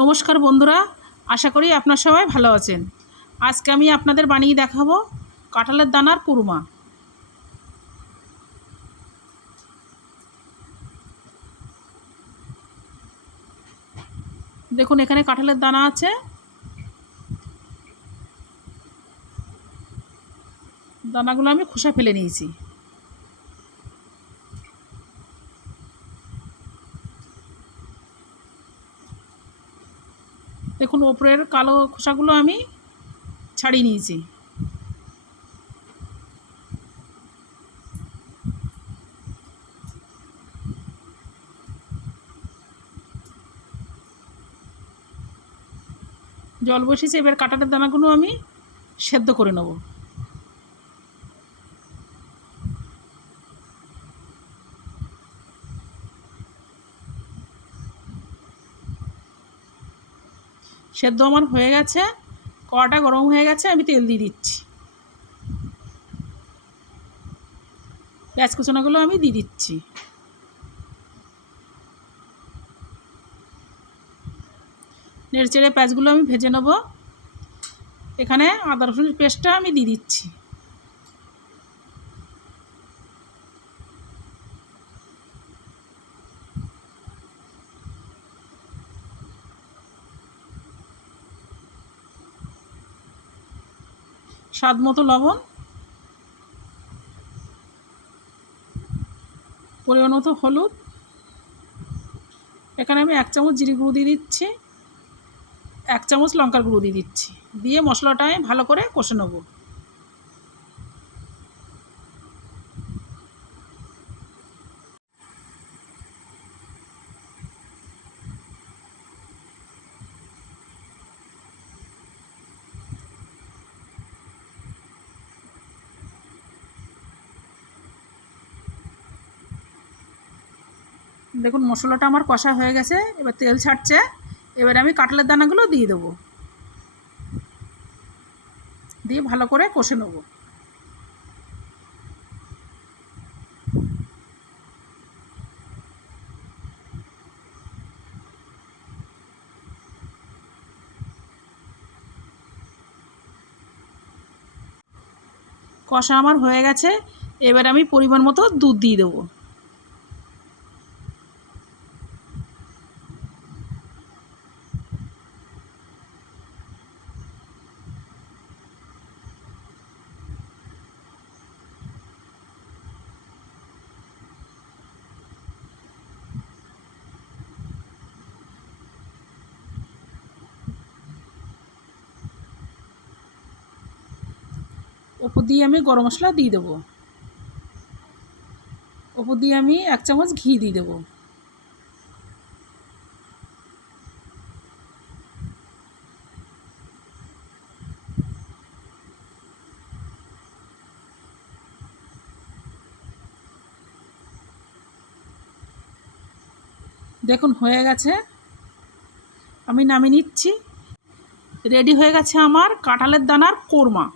নমস্কার বন্ধুরা, আশা করি আপনার সবাই ভালো আছেন। আজকে আমি আপনাদের বানিয়ে দেখাবো কাঁঠালের দানার কুরমা। দেখুন এখানে কাঁঠালের দানা আছে। দানাগুলো আমি খোসা ফেলে নিয়েছি। দেখুন ওপরের কালো খোসাগুলো আমি ছাড়িয়ে নিয়েছি। জল বসিয়েছি, এবার কাঁঠালের দানাগুলো আমি সেদ্ধ করে নেব। সেদ্ধ আমার হয়ে গেছে, কড়াটা গরম হয়ে গেছে, আমি তেল দিয়ে দিচ্ছি। পেঁয়াজ কুচোনাগুলো আমি দিয়ে দিচ্ছি। নেড়েচেড়ে পেঁয়াজগুলো আমি ভেজে নেব। এখানে আদা রসুনের পেস্টটা আমি দিয়ে দিচ্ছি। স্বাদ মতো লবণ, পরিমাণ মতো হলুদ। এখানে আমি 1 চামচ জিরে গুঁড়ো দিয়ে দিচ্ছি, 1 চামচ লঙ্কার গুঁড়ো দিয়ে দিচ্ছি। দিয়ে মশলাটা আমি ভালো করে কষে নেব। দেখুন মশলাটা আমার কষা হয়ে গেছে, এবার তেল ছাড়ছে। এবার আমি কাঁঠালের দানাগুলো দিয়ে দেবো, দিয়ে ভালো করে কষে নেব। কষা আমার হয়ে গেছে, এবার আমি পরিমাণ মতো দুধ দিয়ে দেবো। ওপর দিয়ে আমি গরম মশলা দিয়ে দেবো। ওপর দিয়ে আমি 1 চামচ ঘি দিয়ে দেবো। দেখুন হয়ে গেছে, আমি নামিয়ে নিচ্ছি। রেডি হয়ে গেছে আমার কাঁঠালের দানার কোরমা।